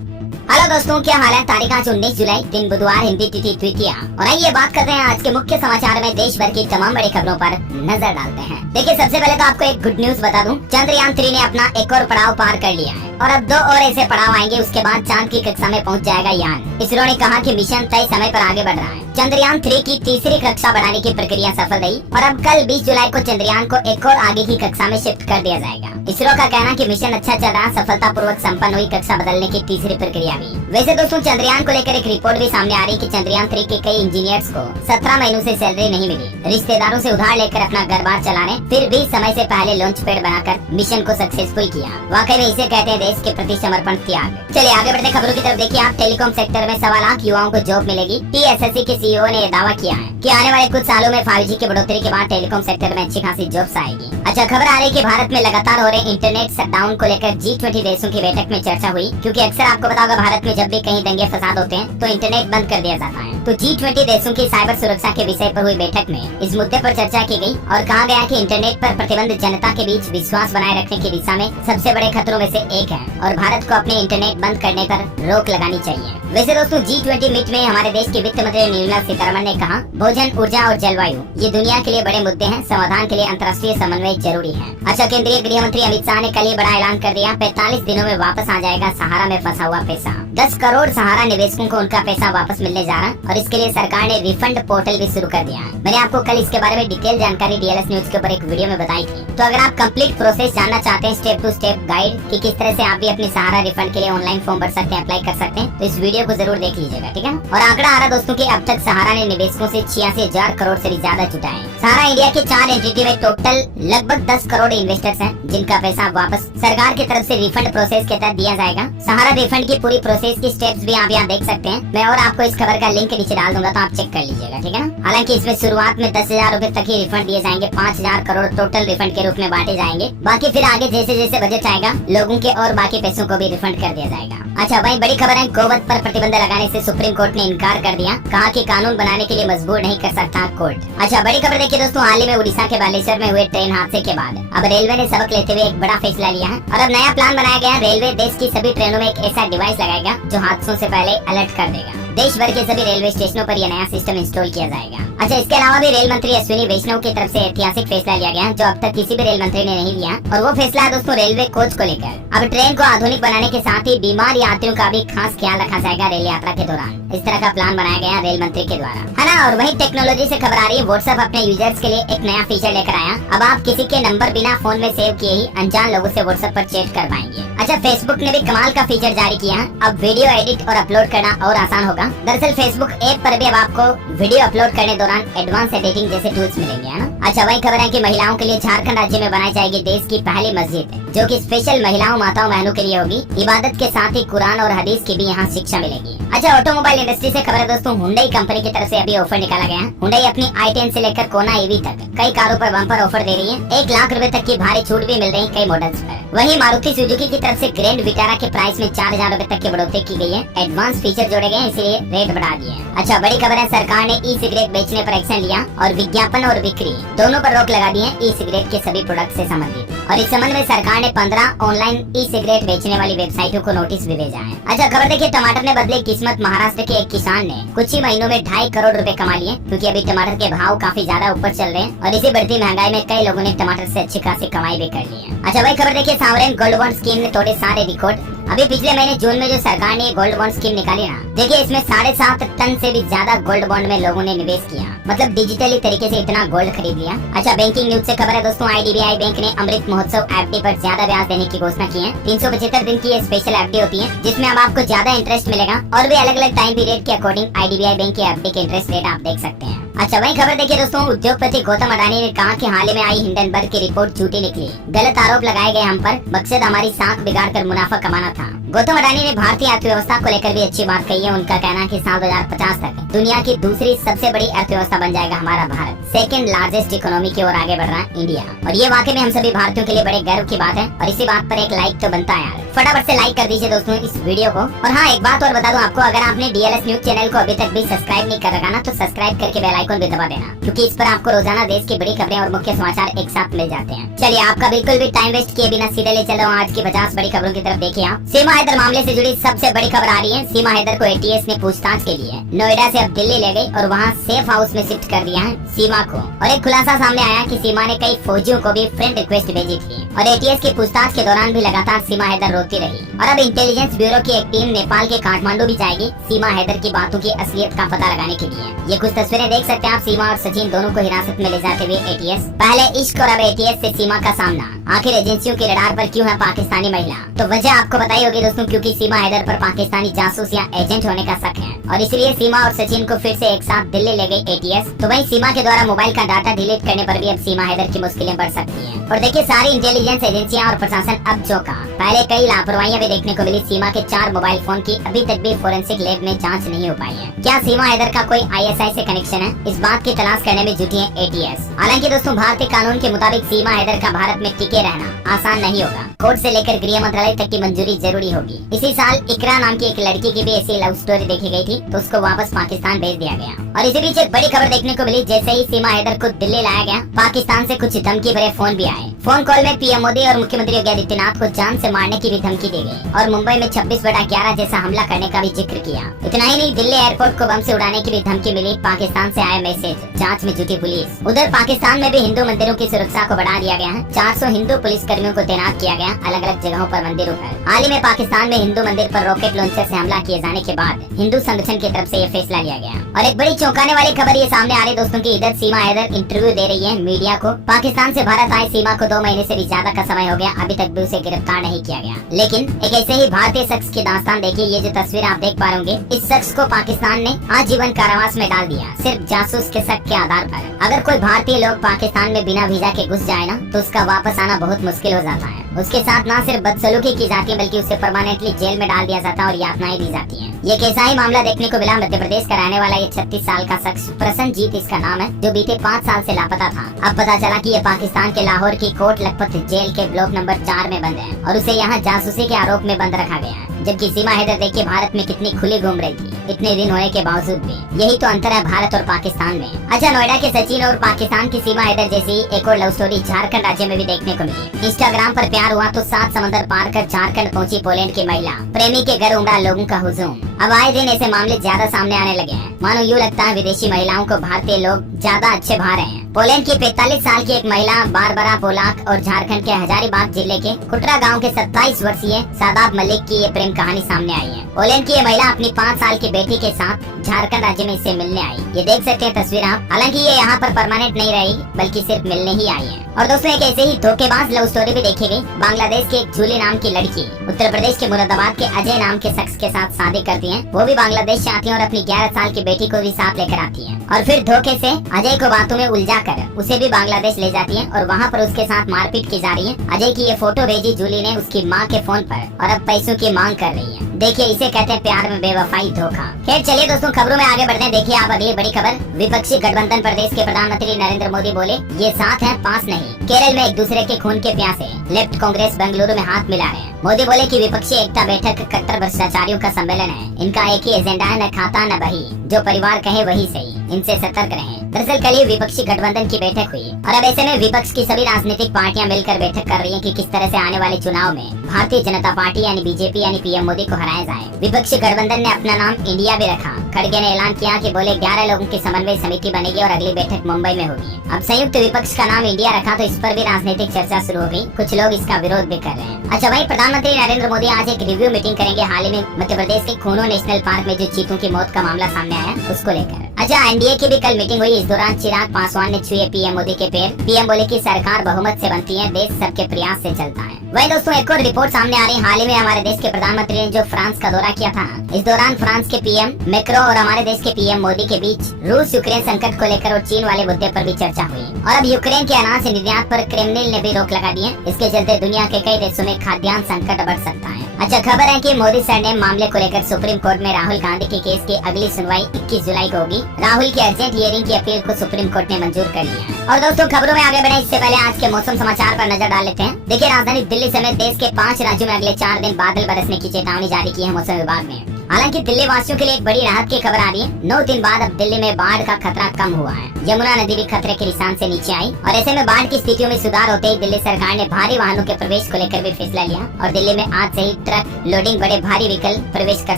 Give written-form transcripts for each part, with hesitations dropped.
Hello दोस्तों, क्या हाल है। तारीख आज 19 जुलाई, दिन बुधवार, हिंदी तिथि द्वितीया। और आइए बात करते हैं आज के मुख्य समाचार में देश भर की तमाम बड़ी खबरों पर नजर डालते हैं। देखिए, सबसे पहले तो आपको एक गुड न्यूज बता दूं, चंद्रयान 3 ने अपना एक और पड़ाव पार कर लिया है और अब 2 और ऐसे पड़ाव आएंगे, उसके बाद चांद की कक्षा में पहुंच जाएगा यान। इसरो ने कहा कि मिशन तय समय पर आगे बढ़ रहा है। चंद्रयान 3 की तीसरी कक्षा बढ़ाने की प्रक्रिया सफल रही और अब कल 20 जुलाई को चंद्रयान को एक और आगे की कक्षा में शिफ्ट कर दिया जाएगा। इसरो का कहना कि मिशन अच्छा चल रहा, सफलतापूर्वक संपन्न हुई कक्षा बदलने की तीसरी प्रक्रिया भी। वैसे दोस्तों, चंद्रयान को लेकर एक रिपोर्ट भी सामने आ रही कि चंद्रयान 3 के कई इंजीनियर्स को 17 महीनों से सैलरी नहीं मिली, रिश्तेदारों से उधार लेकर अपना घर बार चला रहे, फिर भी समय से पहले लॉन्च पैड बनाकर मिशन को सक्सेसफुल किया। वाकई में इसे कहते हैं देश के प्रति समर्पण त्याग। चलिए आगे बढ़ते खबरों की तरफ। देखिए आप, टेलीकॉम सेक्टर में 1.25 लाख युवाओं को जॉब मिलेगी। TSSC के CEO ने दावा किया है कि आने वाले कुछ सालों में 5G की बढ़ोतरी के बाद टेलीकॉम सेक्टर में अच्छी खासी जॉब्स आएगी। अच्छा, खबर आ रही है कि भारत में लगातार हो रहे इंटरनेट शटडाउन को लेकर G20 देशों की बैठक में चर्चा हुई, क्योंकि अक्सर आपको पता होगा भारत में जब भी कहीं दंगे फसाद होते हैं तो इंटरनेट बंद कर दिया जाता है। तो G20 देशों की साइबर सुरक्षा के विषय पर हुई बैठक में इस मुद्दे पर चर्चा की गई और कहा गया कि इंटरनेट पर प्रतिबंध जनता के बीच विश्वास बनाए रखने की दिशा में सबसे बड़े खतरों में से एक है और भारत को अपने इंटरनेट बंद करने पर रोक लगानी चाहिए। वैसे दोस्तों, G20 मीट में हमारे देश की वित्त मंत्री निर्मला सीतारमण ने कहा, भोजन, ऊर्जा और जलवायु ये दुनिया के लिए बड़े मुद्दे हैं, समाधान के लिए अंतर्राष्ट्रीय समन्वय जरूरी है। अच्छा, केंद्रीय गृह मंत्री अमित शाह ने कल ही बड़ा ऐलान कर दिया, 45 दिनों में वापस आ जाएगा सहारा में फंसा हुआ पैसा। 10 करोड़ सहारा निवेशकों को उनका पैसा वापस मिलने जा रहा है और इसके लिए सरकार ने रिफंड पोर्टल भी शुरू कर दिया है। मैंने आपको कल इसके बारे में डिटेल जानकारी DLS न्यूज के ऊपर एक वीडियो में बताई थी। तो अगर आप कंप्लीट प्रोसेस जानना चाहते हैं, स्टेप टू स्टेप गाइड कि किस तरह से आप भी अपनी सहारा रिफंड के लिए ऑनलाइन फॉर्म भर सकते हैं, अप्लाई कर सकते हैं, तो इस वीडियो को जरूर देख लीजिएगा, ठीक है। और आंकड़ा आ रहा दोस्तों की अब तक सहारा ने निवेशकों से 86,000 करोड़ से भी ज्यादा जुटाए। सहारा इंडिया के 4 एंटिटी में टोटल लगभग 10 करोड़ इन्वेस्टर्स हैं, जिनका पैसा वापस सरकार की तरफ से रिफंड प्रोसेस के तहत दिया जाएगा। सहारा रिफंड की पूरी प्रोसेस की स्टेप्स भी आप यहाँ देख सकते हैं। मैं और आपको इस खबर का लिंक नीचे डाल दूंगा, तो आप चेक कर लीजिएगा, ठीक है ना। हालांकि इसमें शुरुआत में 10,000 रूपए तक ही रिफंड दिए जाएंगे, 5,000 करोड़ टोटल रिफंड के रूप में बांटे जाएंगे। बाकी फिर आगे जैसे जैसे बजट आएगा, लोगों के और बाकी पैसों को भी रिफंड कर दिया जाएगा। अच्छा भाई, बड़ी खबर है, गोवध पर प्रतिबंध लगाने से सुप्रीम कोर्ट ने इनकार कर दिया, कहा कि कानून बनाने के लिए मजबूर नहीं कर सकता कोर्ट। अच्छा, बड़ी खबर देखिए दोस्तों, हाल ही में उड़ीसा के बालेश्वर में हुए ट्रेन हादसे के बाद अब रेलवे ने सबक लेते हुए एक बड़ा फैसला लिया है और अब नया प्लान बनाया गया। रेलवे देश की सभी ट्रेनों में एक ऐसा डिवाइस लगाएगा जो हादसों से पहले अलर्ट कर देगा। देश भर के सभी रेलवे स्टेशनों पर यह नया सिस्टम इंस्टॉल किया जाएगा। अच्छा, इसके अलावा भी रेल मंत्री अश्विनी वैष्णव की तरफ से ऐतिहासिक फैसला लिया गया जो अब तक किसी भी रेल मंत्री ने नहीं लिया, और वो फैसला है दोस्तों रेलवे कोच को लेकर। अब ट्रेन को आधुनिक बनाने के साथ ही बीमार यात्रियों का भी खास ख्याल रखा जाएगा रेल यात्रा के दौरान। इस तरह का प्लान बनाया गया रेल मंत्री के द्वारा, है ना। और वही टेक्नोलॉजी से खबर आ रही है, व्हाट्सएप अपने यूजर्स के लिए एक नया फीचर लेकर आया। अब आप किसी के नंबर बिना फोन में सेव किए ही अनजान लोगों से व्हाट्सएप पर चैट कर पाएंगे। अच्छा, फेसबुक ने भी कमाल का फीचर जारी किया है, अब वीडियो एडिट और अपलोड करना और आसान होगा। दरअसल फेसबुक ऐप पर भी अब आपको वीडियो अपलोड करने दौरान एडवांस एडिटिंग जैसे टूल्स मिलेंगे, है ना। अच्छा, वही खबर है कि महिलाओं के लिए झारखंड राज्य में बनाई जाएगी देश की पहली मस्जिद, जो कि स्पेशल महिलाओं, माताओं, बहनों के लिए होगी। इबादत के साथ ही कुरान और हदीस की भी यहाँ शिक्षा मिलेगी। अच्छा, ऑटोमोबाइल इंडस्ट्री से खबर है दोस्तों, हुंडई कंपनी की तरफ से अभी ऑफर निकाला गया है। हुंडई अपनी i10 से लेकर कोना EV तक कई कारों पर बम्पर ऑफर दे रही है। 1 लाख रुपए तक की भारी छूट भी मिल रही है कई मॉडल्स पर। वहीं मारुति सुजुकी की तरफ से ग्रैंड विटारा के प्राइस में 4,000 रूपए तक की बढ़ोतरी की गई है। एडवांस फीचर जोड़े गए, इसलिए रेट बढ़ा दिए हैं। अच्छा, बड़ी खबर है, सरकार ने ई सिगरेट बेचने पर एक्शन लिया और विज्ञापन और बिक्री दोनों पर रोक लगा दी है ई सिगरेट के सभी प्रोडक्ट से संबंधित। और इस संबंध में सरकार ने 15 ऑनलाइन ई सिगरेट बेचने वाली वेबसाइटों को नोटिस भी भेजा है। अच्छा, खबर देखिए, टमाटर ने बदली किस्मत। महाराष्ट्र के एक किसान ने कुछ ही महीनों में 2.5 करोड़ रुपए कमा लिए, क्योंकि अभी टमाटर के भाव काफी ज्यादा ऊपर चल रहे हैं और इसी बढ़ती महंगाई में कई लोगों ने टमाटर से अच्छी खासी कमाई भी कर ली है। अच्छा, वही खबर देखिए, सावरेन गोल्ड बॉन्ड स्कीम ने तोड़े सारे रिकॉर्ड। अभी पिछले महीने जून में जो सरकार ने गोल्ड बॉन्ड स्कीम निकाली ना, देखिए इसमें 7.5 टन से भी ज्यादा गोल्ड बॉन्ड में लोगों ने निवेश किया, मतलब डिजिटली तरीके से इतना गोल्ड खरीद लिया। अच्छा, बैंकिंग न्यूज से खबर है दोस्तों, IDBI बैंक ने अमृत महोत्सव FD पर ज्यादा ब्याज देने की घोषणा की है। 375 दिन की ये स्पेशल FD होती है, जिसमें अब आपको ज्यादा इंटरेस्ट मिलेगा और भी अलग अलग टाइम पीरियड के अकॉर्डिंग IDBI बैंक के FD के इंटरेस्ट रेट आप देख सकते हैं। अच्छा, वही खबर देखिए दोस्तों, उद्योगपति गौतम अडानी ने कहा कि हाल ही में आई हिंडनबर्ग की रिपोर्ट झूठी निकली, गलत आरोप लगाए गए हम पर, मकसद हमारी साख बिगाड़ कर मुनाफा कमाना था। गौतम अडानी ने भारतीय अर्थव्यवस्था को लेकर भी अच्छी बात कही है। उनका कहना है कि साल 2050 तक दुनिया की दूसरी सबसे बड़ी अर्थव्यवस्था बन जाएगा हमारा भारत। सेकंड लार्जेस्ट इकोनॉमी की ओर आगे बढ़ रहा है इंडिया, और ये वाकई में हम सभी भारतीयों के लिए बड़े गर्व की बात है। और इसी बात पर एक लाइक तो बनता है यार, फटाफट से लाइक कर दीजिए दोस्तों इस वीडियो को। और हाँ, एक बात और बता दूं आपको, अगर आपने DLS न्यूज चैनल को अभी तक भी सब्सक्राइब नहीं कर रखा ना, तो सब्सक्राइब करके बेल आइकन भी दबा देना, क्योंकि इस पर आपको रोजाना देश की बड़ी खबरें और मुख्य समाचार एक साथ मिल जाते हैं। चलिए, आपका बिल्कुल भी टाइम वेस्ट किए बिना सीधे ले चलो आज की 50 बड़ी खबरों की तरफ। देखिए आप, सेमा हैदर मामले से जुड़ी सबसे बड़ी खबर आ रही है। सीमा हैदर को एटीएस ने पूछताछ के लिए नोएडा से अब दिल्ली ले गई और वहां सेफ हाउस में शिफ्ट कर दिया है सीमा को। और एक खुलासा सामने आया कि सीमा ने कई फौजियों को भी फ्रेंड रिक्वेस्ट भेजी थी और एटीएस की पूछताछ के दौरान भी लगातार सीमा हैदर रोती रही। और अब इंटेलिजेंस ब्यूरो की एक टीम नेपाल के काठमांडू भी जाएगी सीमा हैदर की बातों की असलियत का पता लगाने के लिए। ये कुछ तस्वीरें देख सकते हैं आप, सीमा और सचिन दोनों को हिरासत में ले जाते हुए एटीएस। पहले इश्क और अब एटीएस से सीमा का सामना। आखिर एजेंसियों के रडार पर क्यों है पाकिस्तानी महिला? तो वजह आपको बताई होगी दोस्तों, क्योंकि सीमा हैदर पर पाकिस्तानी जासूस या एजेंट होने का शक है और इसलिए सीमा और सचिन को फिर से एक साथ दिल्ली ले गई एटीएस। तो वहीं सीमा के द्वारा मोबाइल का डाटा डिलीट करने पर भी अब सीमा हैदर की मुश्किलें बढ़ सकती हैं। और देखिए सारी इंटेलिजेंस एजेंसियां और प्रशासन अब चौंका। पहले कई लापरवाहियां भी देखने को मिली। सीमा के 4 मोबाइल फोन की अभी तक भी फोरेंसिक लैब में जांच नहीं हो पाई है। क्या सीमा हैदर का कोई आईएसआई से कनेक्शन है? इस बात की तलाश करने में जुटी है एटीएस। हालांकि दोस्तों भारतीय कानून के मुताबिक सीमा हैदर का भारत में टिके रहना आसान नहीं होगा। कोर्ट से लेकर गृह मंत्रालय तक की मंजूरी जरूरी होगी। इसी साल इकरा नाम की एक लड़की की भी ऐसी लव स्टोरी देखी गई थी, तो उसको वापस पाकिस्तान भेज दिया गया। और इसी बीच एक बड़ी खबर देखने को मिली। जैसे ही सीमा हैदर को दिल्ली लाया गया, पाकिस्तान से कुछ धमकी भरे फोन भी आए। फोन कॉल में पीएम मोदी और मुख्यमंत्री योगी आदित्यनाथ को जान से मारने की भी धमकी दी गई और मुंबई में 26/11 जैसा हमला करने का भी जिक्र किया। इतना ही नहीं, दिल्ली एयरपोर्ट को बम से उड़ाने की भी धमकी मिली। पाकिस्तान से आया मैसेज, जांच में जुटी पुलिस। उधर पाकिस्तान में भी हिंदू मंदिरों की सुरक्षा को बढ़ा दिया गया है। 400 हिंदू पुलिस कर्मियों को तैनात किया गया अलग अलग जगहों पर मंदिरों पर। हाल ही में पाकिस्तान में हिंदू मंदिर पर रॉकेट लॉन्चर से हमला किए जाने के बाद हिंदू संगठन की तरफ से ये फैसला लिया गया। और एक बड़ी चौंकाने वाली खबर ये सामने आ रही दोस्तों की इधर सीमा हैदर इंटरव्यू दे रही है मीडिया को। पाकिस्तान से भारत आए सीमा को 2 महीने से भी ज्यादा का समय हो गया, अभी तक भी उसे गिरफ्तार नहीं किया गया। लेकिन एक ऐसे ही भारतीय शख्स की दास्तान देखिए। ये जो तस्वीर आप देख पा रहे होंगे, इस शख्स को पाकिस्तान ने आजीवन कारावास में डाल दिया सिर्फ जासूस के शक के आधार पर। अगर कोई भारतीय लोग पाकिस्तान में बिना वीजा के घुस जाए ना, तो उसका वापस आना बहुत मुश्किल हो जाता है। उसके साथ ना सिर्फ बदसलूकी की जाती है बल्कि उसे परमानेंटली जेल में डाल दिया जाता है और यातनाएं दी जाती हैं। ये कैसा ही मामला देखने को मिला। मध्य प्रदेश का रहने वाला ये 36 साल का शख्स प्रसन्नजीत इसका नाम है, जो बीते 5 साल से लापता था। अब पता चला कि ये पाकिस्तान के लाहौर की कोट लखपत जेल के ब्लॉक नंबर 4 में बंद है और उसे यहाँ जासूसी के आरोप में बंद रखा गया है। जबकि सीमा हैदर देखिए भारत में कितनी खुली घूम रही थी इतने दिन होने के बावजूद भी। यही तो अंतर है भारत और पाकिस्तान में। अच्छा, नोएडा के सचिन और पाकिस्तान की सीमा हैदर जैसी एक और लव स्टोरी झारखंड राज्य में भी देखने को मिली। इंस्टाग्राम पर प्यार हुआ तो 7 समंदर पार कर झारखंड पहुंची पोलैंड की महिला। प्रेमी के घर उमड़ा लोगों का हुजूम। अब आए दिन ऐसे मामले ज्यादा सामने आने लगे हैं। मानो यूँ लगता है विदेशी महिलाओं को भारतीय लोग ज्यादा अच्छे भा रहे हैं। पोलैंड की 45 साल की एक महिला बारबरा पोलाक और झारखंड के हजारीबाग जिले के कुटरा गांव के 27 वर्षीय शादाब मलिक की ये प्रेम कहानी सामने आई है। पोलैंड की ये महिला अपनी 5 साल की बेटी के साथ झारखंड राज्य में इससे मिलने आई। ये देख सकते हैं तस्वीर आप। हालांकि ये यहाँ पर परमानेंट नहीं रही बल्कि सिर्फ मिलने ही आई है। और दोस्तों एक ऐसे ही धोखेबाज लव स्टोरी भी देखी गई। बांग्लादेश की एक जूली नाम की लड़की उत्तर प्रदेश के मुरादाबाद के अजय नाम के शख्स के साथ शादी करती है। वो भी बांग्लादेश से आती है और अपनी 11 साल की बेटी को भी साथ लेकर आती है और फिर धोखे से अजय को बातों में उलझा कर उसे भी बांग्लादेश ले जाती है और वहाँ पर उसके साथ मारपीट की जा रही है। अजय की ये फोटो भेजी जूली ने उसकी माँ के फोन पर और अब पैसों की मांग कर रही है। देखिए इसे कहते हैं प्यार में बेवफाई, धोखा। खैर चलिए दोस्तों खबरों में आगे बढ़ते हैं। देखिए आप अगली बड़ी खबर। विपक्षी गठबंधन प्रदेश के प्रधानमंत्री नरेंद्र मोदी बोले ये साथ है पास नहीं। केरल में एक दूसरे के खून के प्यासे लेफ्ट कांग्रेस बेंगलुरु में हाथ मिला रहे हैं। मोदी बोले कि विपक्षी एकता बैठक कट्टर भ्रष्टाचारियों का सम्मेलन है। इनका एक ही एजेंडा है, न खाता न बही, जो परिवार कहे वही सही। इनसे सतर्क रहें। दरअसल कल ही विपक्षी गठबंधन की बैठक हुई और अब ऐसे में विपक्ष की सभी राजनीतिक पार्टियां मिलकर बैठक कर रही हैं कि किस तरह से आने वाले चुनाव में भारतीय जनता पार्टी यानी बीजेपी यानी पीएम मोदी को हराया जाए। विपक्षी गठबंधन ने अपना नाम इंडिया भी रखा। खड़गे ने ऐलान किया कि बोले 11 लोगों की समन्वय समिति बनेगी और अगली बैठक मुंबई में होगी। अब संयुक्त विपक्ष का नाम इंडिया रखा तो इस पर भी राजनीतिक चर्चा शुरू हो गई। कुछ लोग इसका विरोध भी कर रहे हैं। अच्छा भाई, प्रधानमंत्री नरेंद्र मोदी आज एक रिव्यू मीटिंग करेंगे हाल ही में मध्य प्रदेश के खूनो नेशनल पार्क में जो चीतों की मौत का मामला सामने आया उसको लेकर। अच्छा, एनडीए की भी कल मीटिंग हुई। इस दौरान चिराग पासवान ने छुए पीएम मोदी के पैर। पीएम बोले कि सरकार बहुमत से बनती है, देश सबके प्रयास से चलता है। वही दोस्तों एक और रिपोर्ट सामने आ रही है। हाल ही में हमारे देश के प्रधानमंत्री ने जो फ्रांस का दौरा किया था, इस दौरान फ्रांस के पीएम मैक्रो और हमारे देश के पीएम मोदी के बीच रूस यूक्रेन संकट को लेकर और चीन वाले मुद्दे पर भी चर्चा हुई। और अब यूक्रेन के अनाज निर्यात पर क्रेमलिन ने भी रोक लगा दी है। इसके चलते दुनिया के कई देशों में खाद्यान्न संकट बढ़ सकता है। अच्छा, खबर है कि मोदी सरनेम मामले को लेकर सुप्रीम कोर्ट में राहुल गांधी के केस की अगली सुनवाई 21 जुलाई को होगी। राहुल की अर्जेंट हियरिंग की अपील को सुप्रीम कोर्ट ने मंजूर कर लिया है। और दोस्तों खबरों में आगे बढ़े इससे पहले आज के मौसम समाचार पर नजर डाल लेते हैं। देखिए राजधानी दिल्ली समेत देश के 5 राज्यों में अगले 4 दिन बादल बरसने की चेतावनी जारी की है मौसम विभाग ने। हालांकि दिल्ली वासियों के लिए एक बड़ी राहत की खबर आ रही है। 9 दिन बाद अब दिल्ली में बाढ़ का खतरा कम हुआ है। यमुना नदी भी खतरे के निशान से नीचे आई और ऐसे में बाढ़ की स्थितियों में सुधार होते ही दिल्ली सरकार ने भारी वाहनों के प्रवेश को लेकर भी फैसला लिया और दिल्ली में आज से ही ट्रक लोडिंग बड़े भारी व्हीकल प्रवेश कर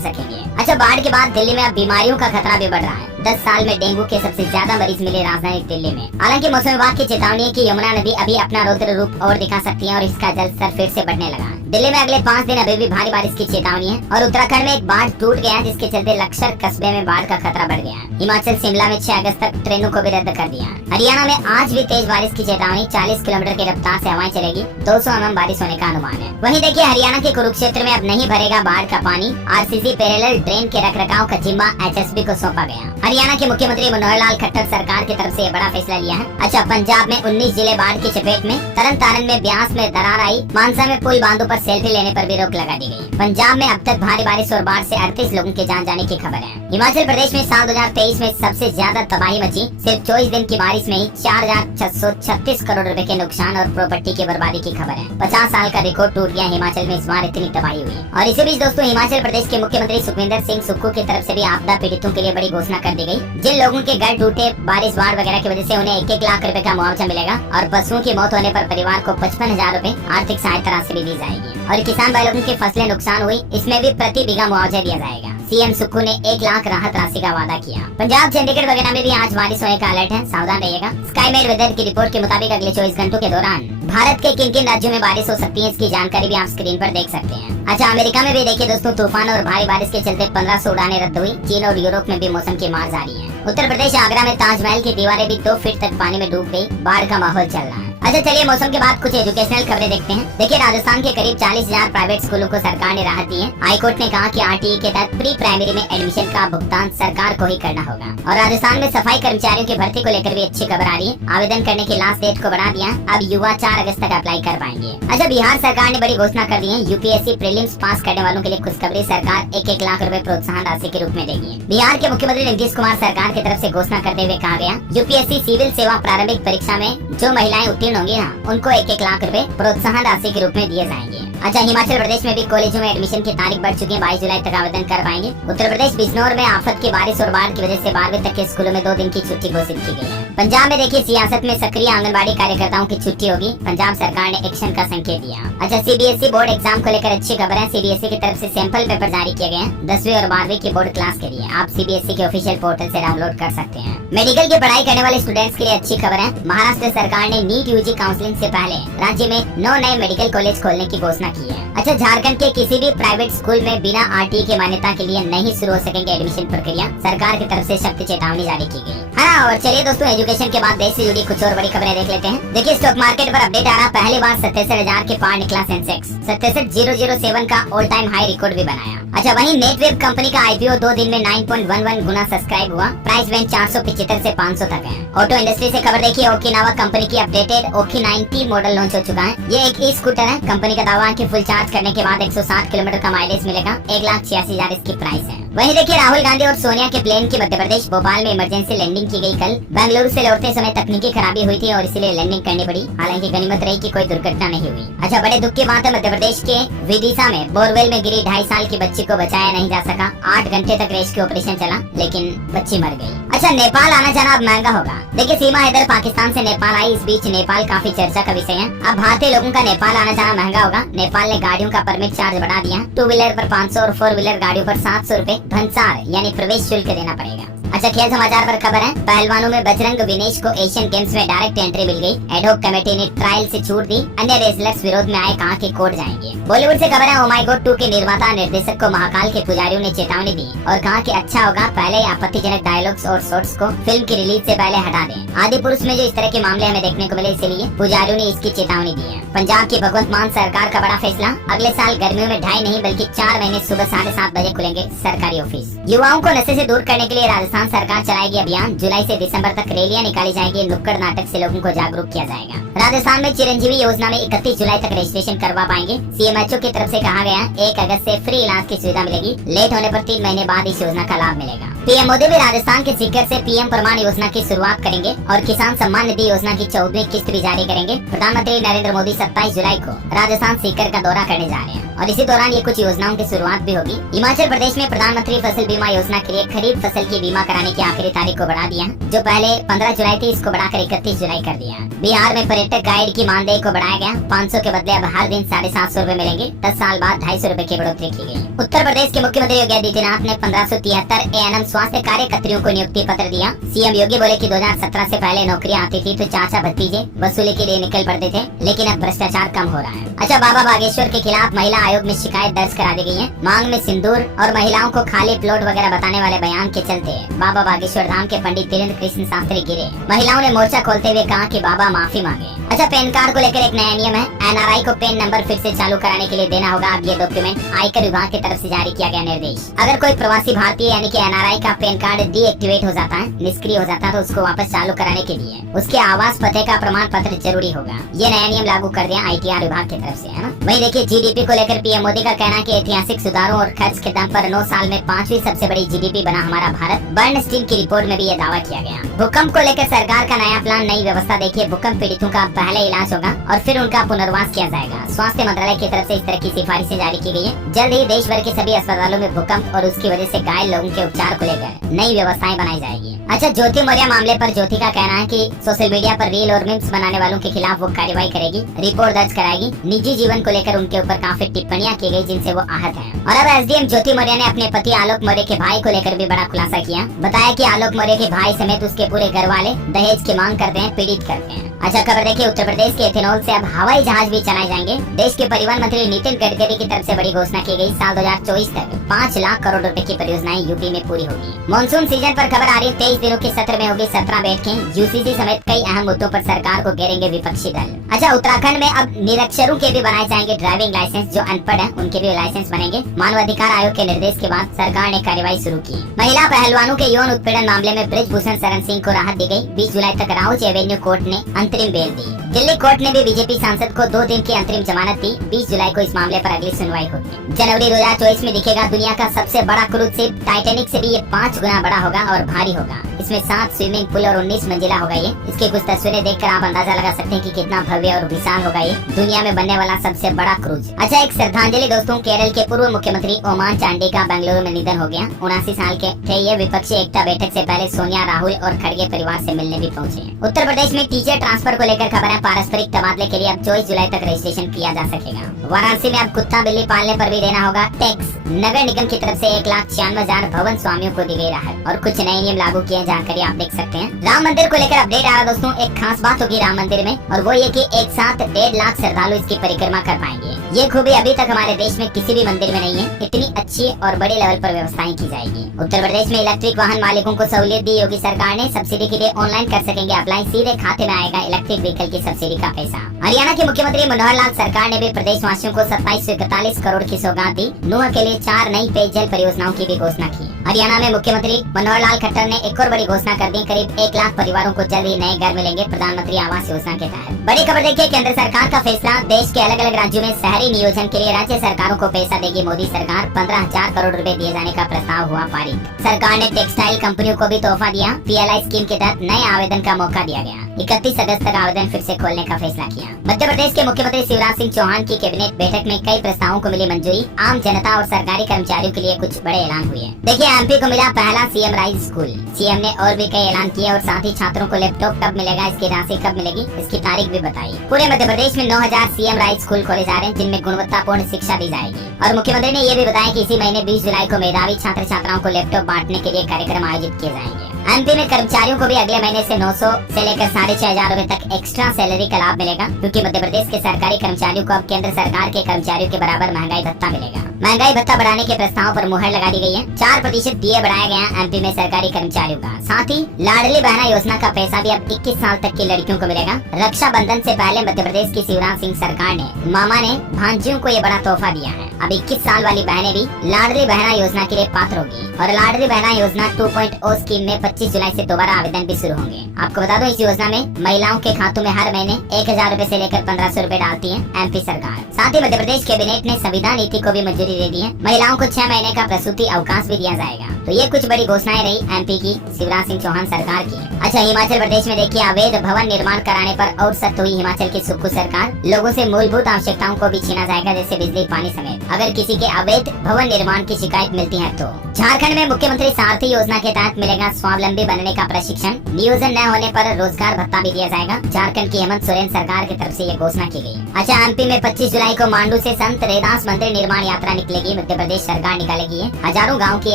सकेंगे। अच्छा, बाढ़ के बाद दिल्ली में अब बीमारियों का खतरा भी बढ़ रहा है। 10 साल में डेंगू के सबसे ज्यादा मरीज मिले राजधानी दिल्ली में। हालांकि मौसम विभाग की चेतावनी है कि यमुना नदी अभी अपना रौद्र रूप और दिखा सकती है और इसका जल स्तर फिर से बढ़ने लगा। दिल्ली में अगले 5 दिन अभी भी भारी बारिश की चेतावनी है और उत्तराखंड में एक बांध टूट गया जिसके चलते लक्सर कस्बे में बाढ़ का खतरा बढ़ गया। हिमाचल शिमला में 6 अगस्त तक ट्रेनों को भी रद्द कर दिया। हरियाणा में आज भी तेज बारिश की चेतावनी, 40 किलोमीटर की रफ्तार से हवाएं चलेगी, 200 mm बारिश होने का अनुमान है। वहीं देखिए, हरियाणा के कुरुक्षेत्र में अब नहीं भरेगा बाढ़ का पानी। आरसीसी पैरेलल ड्रेन के रखरखाव का जिम्मा एचएसबी को सौंपा गया। हरियाणा के मुख्यमंत्री मनोहर लाल खट्टर सरकार की तरफ से बड़ा फैसला लिया है। अच्छा, पंजाब में 19 जिले बाढ़ की चपेट में। तरन तारण में ब्यास में दरार आई। मानसा में पुल बांधों पर सेल्फी लेने पर भी रोक लगा दी गई। पंजाब में अब तक भारी बारिश और बाढ़ से 38 लोगों की जान जाने की खबर है। हिमाचल प्रदेश में साल 2023 में सबसे ज्यादा तबाही मची। सिर्फ 24 दिन की बारिश में ही 4,636 करोड़ रुपए के नुकसान और प्रॉपर्टी की बर्बादी की खबर है। 50 साल का रिकॉर्ड टूट गया हिमाचल में, इस बार इतनी तबाही हुई। और इसी बीच दोस्तों, हिमाचल प्रदेश के मुख्यमंत्री सुखविंदर सिंह सुक्खू की तरफ से भी आपदा पीड़ितों के लिए बड़ी घोषणा कर दी गई। जिन लोगों के घर टूटे बारिश बाढ़ वगैरह की वजह से उन्हें 1-1 लाख रुपए का मुआवजा मिलेगा और पशुओं की मौत होने पर परिवार को 55,000 रुपए आर्थिक सहायता राशि भी दी जाएगी। और किसान भाई लोगों की फसलें नुकसान हुई, इसमें भी प्रति बीघा मुआवजा दिया जाएगा। सीएम सुक्खू ने 1 लाख राहत राशि का वादा किया। पंजाब, चंडीगढ़ वगैरह में भी आज बारिश होने का अलर्ट है, सावधान रहिएगा। स्काईमेट वेदर की रिपोर्ट के मुताबिक अगले 24 घंटों के दौरान भारत के किन किन राज्यों में बारिश हो सकती है, इसकी जानकारी भी आप स्क्रीन पर देख सकते हैं। अच्छा, अमेरिका में भी देखिए दोस्तों, तूफान और भारी बारिश के चलते 1500 उड़ानें रद्द हुई। चीन और यूरोप में भी मौसम की मार जारी है। उत्तर प्रदेश आगरा में ताजमहल की दीवारें भी 2 फीट तक पानी में डूब गई। बाढ़ का माहौल चल रहा है। अच्छा, चलिए मौसम के बाद कुछ एजुकेशनल खबरें देखते हैं। देखिए, राजस्थान के करीब 40,000 प्राइवेट स्कूलों को सरकार ने राहत दी है। हाईकोर्ट ने कहा कि आरटीई के तहत प्री प्राइमरी में एडमिशन का भुगतान सरकार को ही करना होगा। और राजस्थान में सफाई कर्मचारियों की भर्ती को लेकर भी अच्छी खबर आ रही है। आवेदन करने की लास्ट डेट को बढ़ा दिया, अब युवा 4 अगस्त तक अप्लाई कर पाएंगे। अच्छा, बिहार सरकार ने बड़ी घोषणा कर दी है। यूपीएससी प्रीलिम्स पास करने वालों के लिए खुशखबरी, सरकार 1-1 लाख रुपए प्रोत्साहन राशि के रूप में देगी। बिहार के मुख्यमंत्री नीतीश कुमार सरकार की तरफ से घोषणा करते हुए कहा गया, यूपीएससी सिविल सेवा प्रारंभिक परीक्षा में जो महिलाएं उत्तीर्ण होंगी ना, उनको 1-1 लाख रुपए प्रोत्साहन राशि के रूप में दिए जाएंगे। अच्छा, हिमाचल प्रदेश में भी कॉलेजों में एडमिशन की तारीख बढ़ चुकी है, 22 जुलाई तक आवेदन कर पाएंगे। उत्तर प्रदेश बिजनौर में आफत की बारिश और बाढ़ की वजह से 12वीं तक के स्कूलों में 2 दिन की छुट्टी घोषित की गई है। पंजाब में देखिए, सियासत में सक्रिय आंगनबाड़ी कार्यकर्ताओं की छुट्टी होगी। पंजाब सरकार ने एक्शन का संकेत दिया। अच्छा, सीबीएसई बोर्ड एग्जाम को लेकर अच्छी खबर है। सीबीएसई की तरफ से सैंपल पेपर जारी किए गए हैं 10वीं और 12वीं की बोर्ड क्लास के लिए। आप सीबीएसई के ऑफिशियल पोर्टल से डाउनलोड कर सकते हैं। मेडिकल की पढ़ाई करने वाले स्टूडेंट्स के लिए अच्छी खबर है। महाराष्ट्र सरकार ने नीट यूजी काउंसलिंग से पहले राज्य में 9 नए मेडिकल कॉलेज खोलने की घोषणा की है। अच्छा, झारखंड के किसी भी प्राइवेट स्कूल में बिना आरटीई के मान्यता के लिए नहीं शुरू हो सकेंगे एडमिशन प्रक्रिया, सरकार की तरफ से सख्त चेतावनी जारी की गई। हाँ, और चलिए दोस्तों, एजुकेशन के बाद देश से जुड़ी कुछ और बड़ी खबरें देख लेते हैं। देखिए, स्टॉक मार्केट पर अपडेट आ रहा, पहली बार 67,000 के पार निकला सेंसेक्स। 67,007 का ऑल टाइम हाई रिकॉर्ड भी बनाया। अच्छा, वहीं नेटवेब कंपनी का आईपीओ 2 दिन में 9.11 गुना सब्सक्राइब हुआ। प्राइस रेंज 475 से 500 तक है। ऑटो इंडस्ट्री से खबर देखिए, ओकिनावा कंपनी की अपडेटेड ओकी 90 मॉडल लॉन्च हो चुका है। ये एक ई स्कूटर है। कंपनी का दावा है कि फुल चार्ज करने के बाद 160 किलोमीटर का माइलेज मिलेगा। 1,86,000 इसकी प्राइस है। वहीं देखिए, राहुल गांधी और सोनिया के प्लेन की मध्य प्रदेश भोपाल में इमरजेंसी लैंडिंग की गई। कल बेंगलुरु से लौटते समय तकनीकी खराबी हुई थी और इसीलिए लैंडिंग करनी पड़ी। हालांकि गनीमत रही कि कोई दुर्घटना नहीं हुई। अच्छा, बड़े दुख की बात है, मध्य प्रदेश के विदिशा में बोरवेल में गिरी 2.5 साल की बच्ची को बचाया नहीं जा सका। 8 घंटे तक रेस्क्यू ऑपरेशन चला, लेकिन बच्ची मर गई। अच्छा, नेपाल आना जाना अब महंगा होगा। देखिए, सीमा हैदर पाकिस्तान से नेपाल आई, इस बीच नेपाल काफी चर्चा का विषय है। अब भारतीय लोगों का नेपाल आना जाना महंगा होगा। नेपाल ने गाड़ियों का परमिट चार्ज बढ़ा दिया। 2 व्हीलर पर 500 और 4 व्हीलर गाड़ियों पर 700 रुपए भंसार यानी प्रवेश शुल्क देना पड़ेगा। अच्छा, खेल समाचार पर खबर है। पहलवानों में बजरंग विनेश को एशियन गेम्स में डायरेक्ट एंट्री मिल गई। एडहोक कमेटी ने ट्रायल से छूट दी। अन्य रेसलर्स विरोध में आए, कहा कि कोर्ट जाएंगे। बॉलीवुड से खबर है, ओ माय गॉड 2 के निर्माता निर्देशक को महाकाल के पुजारियों ने चेतावनी दी और कहा कि अच्छा होगा पहले ही आपत्तिजनक डायलॉग्स और शॉट्स को फिल्म की रिलीज से पहले हटा दें। आदि पुरुष में जो इस तरह के मामले हमें देखने को मिले, इसलिए पुजारियों ने इसकी चेतावनी दी है। पंजाब की भगवंत मान सरकार का बड़ा फैसला, अगले साल गर्मियों में 2.5 नहीं बल्कि 4 महीने सुबह 7:30 बजे खुलेंगे सरकारी ऑफिस। युवाओं को नशे से दूर करने के लिए राजस्थान सरकार चलाएगी अभियान। जुलाई से दिसंबर तक रैलियां निकाली जाएगी। नुक्कड़ नाटक से लोगों को जागरूक किया जाएगा। राजस्थान में चिरंजीवी योजना में 31 जुलाई तक रजिस्ट्रेशन करवा पाएंगे। सीएमएचओ की तरफ से कहा गया 1 अगस्त से फ्री इलाज की सुविधा मिलेगी। लेट होने पर 3 महीने बाद इस योजना का लाभ मिलेगा। पीएम मोदी भी राजस्थान के सीकर से पीएम प्रमाण योजना की शुरुआत करेंगे और किसान सम्मान निधि योजना की 14वीं किस्त भी जारी करेंगे। प्रधानमंत्री नरेंद्र मोदी 27 जुलाई को राजस्थान सीकर का दौरा करने जा रहे हैं और इसी दौरान ये कुछ योजनाओं की शुरुआत भी होगी। हिमाचल प्रदेश में प्रधानमंत्री फसल बीमा योजना के लिए खरीफ फसल की बीमा कराने की आखिरी तारीख को बढ़ा दिया, जो पहले 15 जुलाई थी, इसको बढ़ाकर 31 जुलाई कर दिया। बिहार में पर्यटक गाइड की मानदेय को बढ़ाया गया, 500 के बदले अब हर दिन 750 रूपए मिलेंगे। 10 साल बाद 250 रूपए की बढ़ोतरी की गई। उत्तर प्रदेश के मुख्यमंत्री योगी आदित्यनाथ ने 1573 ANM स्वास्थ्य कार्यकर्तियों को नियुक्ति पत्र दिया। सीएम योगी बोले कि 2017 से पहले नौकरियां आती थी तो चाचा भतीजे वसूली के लिए निकल पड़ते थे, लेकिन अब भ्रष्टाचार कम हो रहा है। अच्छा, बाबा बागेश्वर के खिलाफ महिला आयोग में शिकायत दर्ज करा दी गई है। मांग में सिंदूर और महिलाओं को खाली प्लॉट वगैरह बताने वाले बयान के चलते बाबा बागेश्वर धाम के पंडित धीरेन्द्र कृष्ण शास्त्री गिरे। महिलाओं ने मोर्चा खोलते हुए कहा कि बाबा माफी मांगे। अच्छा, पैन कार्ड को लेकर एक नया नियम है। NRI को पैन नंबर फिर से चालू कराने के लिए देना होगा अब ये डॉक्यूमेंट। आयकर विभाग की तरफ से जारी किया गया निर्देश। अगर कोई प्रवासी भारतीय यानी कि NRI का पैन कार्ड डीएक्टिवेट हो जाता है, निष्क्रिय हो जाता है, तो उसको वापस चालू कराने के लिए उसके आवास पते का प्रमाण पत्र जरूरी होगा। ये नया नियम लागू कर दिया ITR विभाग की तरफ से, है ना। वहीं देखिए, GDP को लेकर पीएम मोदी का कहना है कि ऐतिहासिक सुधारों और खर्च के दम पर 9 साल में 5वीं सबसे बड़ी GDP बना हमारा भारत। बर्नस्टीन की रिपोर्ट में भी ये दावा किया गया। भूकंप को लेकर सरकार का नया प्लान, नई व्यवस्था। देखिए, भूकंप पीड़ितों का पहले इलाज होगा और फिर उनका पुनर्वास किया जाएगा। स्वास्थ्य मंत्रालय की तरफ से इस तरह की सिफारिशें जारी की गई है। जल्द ही देश भर के सभी अस्पतालों में भूकंप और उसकी वजह से घायल लोगों के उपचार को लेकर नई व्यवस्थाएं बनाई जाएगी। अच्छा, ज्योति मौर्य मामले पर ज्योति का कहना है कि सोशल मीडिया पर रील और मीम्स बनाने वालों के खिलाफ वो कार्रवाई करेगी, रिपोर्ट दर्ज कराएगी। निजी जीवन को लेकर उनके ऊपर काफी टिप्पणियां की गई जिनसे वो आहत हैं। और अब SDM ज्योति मौर्य ने अपने पति आलोक मौर्य के भाई को लेकर भी बड़ा खुलासा किया। बताया कि आलोक मौर्य के भाई समेत उसके पूरे घर वाले दहेज की मांग करते हैं, पीड़ित करते हैं। अच्छा, खबर देखिए, उत्तर प्रदेश के इथेनॉल से अब हवाई जहाज भी चलाए जाएंगे। देश के परिवहन मंत्री नितिन गडकरी की तरफ से बड़ी घोषणा की गई। साल 2024 तक 5 लाख करोड़ रुपए की परियोजनाएं यूपी में पूरी होगी। मानसून सीजन पर खबर आ रही है। 23 दिनों के सत्र में होगी 17 बैठकें। UCC समेत कई अहम मुद्दों पर सरकार को घेरेंगे विपक्षी दल। अच्छा, उत्तराखंड में अब निरक्षरों के भी बनाए जाएंगे ड्राइविंग लाइसेंस। जो अनपढ़ है उनके भी लाइसेंस बनेंगे। मानवाधिकार आयोग के निर्देश के बाद सरकार ने कार्रवाई शुरू की। महिला पहलवानों के यौन उत्पीड़न मामले में ब्रिजभूषण शरण सिंह को राहत दी गई। 20 जुलाई तक राउज एवेन्यू कोर्ट ने अंतरिम बेल दी। दिल्ली कोर्ट ने भी बीजेपी सांसद को 2 दिन की अंतरिम जमानत दी। 20 जुलाई को इस मामले पर अगली सुनवाई होगी। जनवरी 2024 में दिखेगा दुनिया का सबसे बड़ा क्रूज शिप। टाइटैनिक से भी ये 5 गुना बड़ा होगा और भारी होगा। इसमें 7 स्विमिंग पूल और 19 मंजिला होगा ये। इसकी कुछ तस्वीरें देखकर आप अंदाजा लगा सकते हैं कि कितना भव्य और विशाल होगा ये दुनिया में बनने वाला सबसे बड़ा क्रूज। अच्छा, एक श्रद्धांजलि दोस्तों, केरल के पूर्व मुख्यमंत्री ओमान चांडी का बेंगलुरु में निधन हो गया। 79 साल के थे ये। विपक्षी एकता बैठक से पहले सोनिया, राहुल और खड़गे परिवार से मिलने भी पहुंचे। उत्तर प्रदेश में टीचर ट्रांसफर को लेकर खबर है। पारस्परिक तबादले के लिए अब 24 जुलाई तक रजिस्ट्रेशन किया जा सकेगा। वाराणसी में अब कुत्ता बिल्ली पालने पर भी देना होगा टैक्स। नगर निगम की तरफ से 1,96,000 भवन स्वामियों को दी गई राहत और कुछ नए नियम लागू किए। जानकारी आप देख सकते हैं। राम मंदिर को लेकर अपडेट आ रहा दोस्तों। एक खास बात होगी राम मंदिर में, और वो ये कि एक साथ 1.5 लाख श्रद्धालु इसकी परिक्रमा कर पाएंगे। ये खूबी अभी तक हमारे देश में किसी भी मंदिर में नहीं है। इतनी अच्छी और बड़े लेवल पर व्यवस्थाएं की जाएगी। उत्तर प्रदेश में इलेक्ट्रिक वाहन मालिकों को सहूलियत दी योगी सरकार ने। सब्सिडी के लिए ऑनलाइन कर सकेंगे अप्लाई। सीधे खाते में आएगा इलेक्ट्रिक व्हीकल की सब्सिडी का पैसा। हरियाणा के मुख्यमंत्री मनोहर लाल सरकार ने भी प्रदेशवासियों को 2741 करोड़ की सौगात दी। नुआ के लिए 4 नई पेयजल परियोजनाओं की भी घोषणा की। हरियाणा में मुख्यमंत्री मनोहर लाल खट्टर ने एक और बड़ी घोषणा कर दी। करीब 1 लाख परिवारों को जल्द ही नए घर मिलेंगे प्रधानमंत्री आवास योजना के तहत। बड़ी खबर देखिए, केंद्र सरकार का फैसला। देश के अलग अलग राज्यों में शहरी नियोजन के लिए राज्य सरकारों को पैसा देगी मोदी सरकार। 15,000 करोड़ रुपए दिए जाने का प्रस्ताव हुआ पारित। सरकार ने टेक्सटाइल कंपनियों को भी तोहफा दिया। PLI स्कीम के तहत नए आवेदन का मौका दिया गया। 31 अगस्त तक आवेदन फिर से खोलने का फैसला किया। मध्य प्रदेश के मुख्यमंत्री शिवराज सिंह चौहान की कैबिनेट बैठक में कई प्रस्तावों को मिली मंजूरी। आम जनता और सरकारी कर्मचारियों के लिए कुछ बड़े ऐलान हुए। देखिए, MP को मिला पहला CM राइज स्कूल। CM ने और भी कई ऐलान किए और साथ ही छात्रों को लैपटॉप कब मिलेगा, इसकी राशि कब मिलेगी, इसकी तारीख भी बताई। पूरे मध्य प्रदेश में 9000 CM राइज स्कूल खोले जा रहे हैं जिनमें गुणवत्तापूर्ण शिक्षा दी जाएगी। और मुख्यमंत्री ने ये भी बताया कि इसी महीने 20 जुलाई को मेधावी छात्र छात्राओं को लैपटॉप बांटने के लिए कार्यक्रम आयोजित किए जाएंगे। MP में कर्मचारियों को भी अगले महीने से 900 से लेकर 6,500 रूपए तक एक्स्ट्रा सैलरी का लाभ मिलेगा, क्योंकि मध्य प्रदेश के सरकारी कर्मचारियों को अब केंद्र सरकार के कर्मचारियों के बराबर महंगाई भत्ता मिलेगा। महंगाई भत्ता बढ़ाने के प्रस्ताव पर मुहर लगा दी गई है। 4% DA बढ़ाया गया है MP में सरकारी कर्मचारियों का। साथ ही लाडली बहना योजना का पैसा भी अब 21 साल तक की लड़कियों को मिलेगा। रक्षा बंधन से पहले मध्य प्रदेश की शिवराज सिंह सरकार ने मामा ने भांजियों को ये बड़ा तोहफा दिया है। अब 21 साल वाली बहनें भी लाडली बहना योजना के लिए पात्र होगी। और लाडली बहना योजना 2.0 स्कीम में 25 जुलाई से दोबारा आवेदन भी शुरू होंगे। आपको बता दो, इस योजना में महिलाओं के खातों में हर महीने 1000 रूपए से लेकर 1500 रूपए डालती है MP सरकार। साथ ही मध्य प्रदेश कैबिनेट ने संविधान नीति को भी मंजूरी दे दी है। महिलाओं को 6 महीने का प्रसूति अवकाश भी दिया जाएगा। तो ये कुछ बड़ी घोषणाएं रही एमपी की शिवराज सिंह चौहान सरकार की। अच्छा, हिमाचल प्रदेश में देखिए अवैध भवन निर्माण कराने पर और सख्त हुई हिमाचल की सुक्खू सरकार। लोगों से मूलभूत आवश्यकताओं को भी छीना जाएगा, जैसे बिजली पानी समेत। अगर किसी के अवैध भवन निर्माण की शिकायत मिलती है तो झारखंड में मुख्यमंत्री सारथी योजना के तहत मिलेगा स्वावलंबी बनने का प्रशिक्षण। नियोजन न होने पर रोजगार भत्ता भी दिया जाएगा। झारखंड की हेमंत सोरेन सरकार की तरफ से ये घोषणा की गई। अच्छा, एमपी में 25 जुलाई को मांडू से संत रैदास मंदिर निर्माण यात्रा निकलेगी। मध्य प्रदेश सरकार निकालेगी। हजारों गाँव की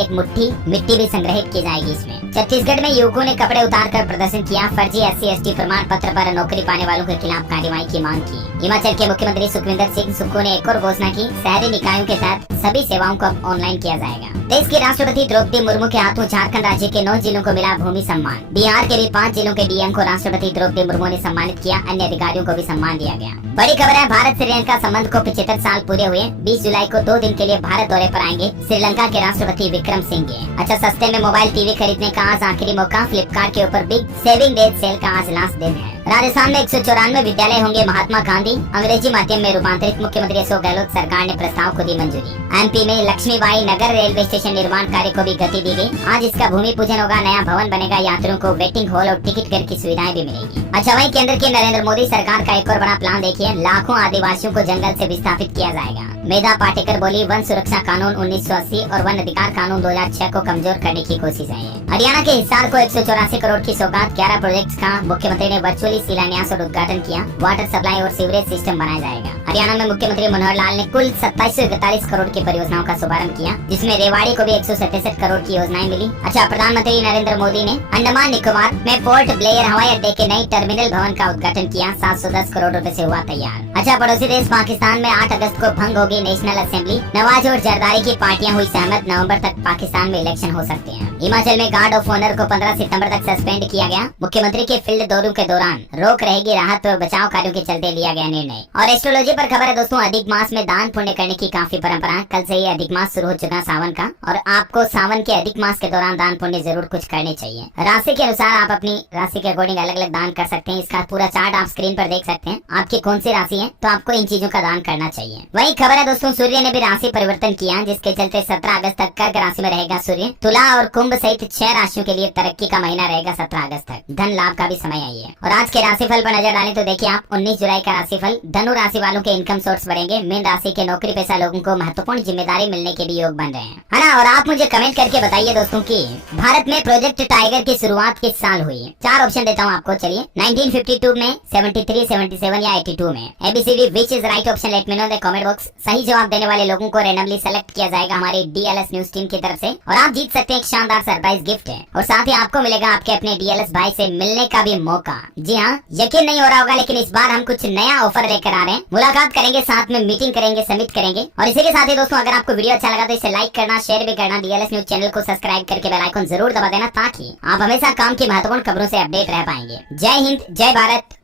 एक मुट्ठी मिट्टी भी संग्रहित की जाएगी इसमें। छत्तीसगढ़ में युवकों ने कपड़े उतार कर प्रदर्शन किया। फर्जी SC/ST प्रमाण पत्र पर नौकरी पाने वालों के खिलाफ कार्रवाई की मांग की। हिमाचल के मुख्यमंत्री सुखविंदर सिंह सुक्खू ने एक और घोषणा की। शहरी निकायों के तहत सभी सेवाओं को अब ऑनलाइन किया जाएगा। देश की राष्ट्रपति द्रौपदी मुर्मू के हाथों झारखंड राज्य के 9 जिलों को मिला भूमि सम्मान। बिहार के भी 5 जिलों के डीएम को राष्ट्रपति द्रौपदी मुर्मू ने सम्मानित किया। अन्य अधिकारियों को भी सम्मान दिया गया। बड़ी खबर है, भारत श्रीलंका संबंध को 75 साल पूरे हुए। 20 जुलाई को 2 दिन के लिए भारत दौरे पर आएंगे श्रीलंका के राष्ट्रपति विक्रम सिंघे। अच्छा, सस्ते में मोबाइल टीवी खरीदने का आज आखिरी मौका। फ्लिपकार्ट के ऊपर बिग सेविंग डे सेल का आज लास्ट दिन है। राजस्थान में 194 विद्यालय होंगे महात्मा गांधी अंग्रेजी माध्यम में रूपांतरित। मुख्यमंत्री अशोक गहलोत सरकार ने प्रस्ताव को दी मंजूरी। एमपी में लक्ष्मीबाई नगर रेलवे स्टेशन निर्माण कार्य को भी गति दी गई। आज इसका भूमि पूजन होगा। नया भवन बनेगा। यात्रियों को वेटिंग हॉल और टिकट घर की सुविधाएं भी मिलेगी। अच्छा, वहीं केंद्र की नरेंद्र मोदी सरकार का एक और बड़ा प्लान देखिए। लाखों आदिवासियों को जंगल से विस्थापित किया जाएगा। मेधा पाटेकर बोली, वन सुरक्षा कानून 1980 और वन अधिकार कानून 2006 को कमजोर करने की कोशिश है। हरियाणा के हिसार को 184 करोड़ की सौगात। 11 प्रोजेक्ट्स का मुख्यमंत्री ने वर्चुअली शिलान्यास और उद्घाटन किया। वाटर सप्लाई और सीवरेज सिस्टम बनाया जाएगा। हरियाणा में मुख्यमंत्री मनोहर लाल ने कुल 2741 करोड़ की परियोजनाओं का शुभारंभ किया, जिसमें रेवाड़ी को भी 167 करोड़ की योजनाएं मिली। अच्छा, प्रधानमंत्री नरेंद्र मोदी ने अंडमान निकोबार में पोर्ट ब्लेयर हवाई अड्डे के नई टर्मिनल भवन का उद्घाटन किया। 710 करोड़ रुपए से हुआ तैयार। अच्छा, पड़ोसी देश पाकिस्तान में 8 अगस्त को भंग होगी नेशनल असेंबली। नवाज और जरदारी की पार्टियां हुई सहमत। नवंबर तक पाकिस्तान में इलेक्शन हो सकते हैं। हिमाचल में गार्ड ऑफ ऑनर को 15 सितंबर तक सस्पेंड किया गया। मुख्यमंत्री के फील्ड दौरों के दौरान रोक रहेगी। राहत और बचाव कार्यों के चलते लिया गया निर्णय। और एस्ट्रोलॉजी पर खबर है दोस्तों, अधिक मास में दान पुण्य करने की काफी परंपरा। कल से ही अधिक मास शुरू हो चुका सावन का, और आपको सावन के अधिक मास के दौरान दान पुण्य जरूर कुछ करने चाहिए। राशि के अनुसार आप अपनी राशि के अकॉर्डिंग अलग अलग दान कर सकते हैं। इसका पूरा चार्ट आप स्क्रीन पर देख सकते हैं। आपकी कौन सी राशि है तो आपको इन चीजों का दान करना चाहिए। वही खबर है दोस्तों, सूर्य ने भी राशि परिवर्तन किया, जिसके चलते 17 अगस्त तक कर्क राशि में रहेगा सूर्य। तुला और कुंभ सहित 6 राशियों के लिए तरक्की का महीना रहेगा 17 अगस्त तक। धन लाभ का भी समय है ये। और आज के राशिफल पर नजर डालें तो देखिए आप 19 जुलाई का राशिफल। धनु राशि वालों के इनकम सोर्स बढ़ेंगे। मीन राशि के नौकरी पेशा लोगों को महत्वपूर्ण जिम्मेदारी मिलने के भी योग बन रहे हैं, है ना। और आप मुझे कमेंट करके बताइए दोस्तों कि भारत में प्रोजेक्ट टाइगर की शुरुआत किस साल हुई। 4 ऑप्शन देता हूँ आपको, चलिए। 1952 में, 73, 77 या 82 में। ABCD which is right option, let me know in the comment box. सही जवाब देने वाले लोगों को रैंडमली सेलेक्ट किया जाएगा हमारी DLS न्यूज टीम की तरफ से, और आप जीत सकते हैं एक शानदार सरप्राइज गिफ्ट है। और साथ ही आपको मिलेगा आपके अपने DLS भाई से मिलने का भी मौका। जी हाँ, यकीन नहीं हो रहा होगा, लेकिन इस बार हम कुछ नया ऑफर लेकर आ रहे हैं। मुलाकात करेंगे, साथ में मीटिंग करेंगे, समिट करेंगे। और इसी के साथ ही दोस्तों, अगर आपको वीडियो अच्छा लगा तो इसे लाइक करना, शेयर भी करना। DLS न्यूज चैनल को सब्सक्राइब करके बेल आइकन जरूर दबा देना, ताकि आप हमेशा काम की महत्वपूर्ण खबरों से अपडेट रह पाएंगे। जय हिंद, जय भारत।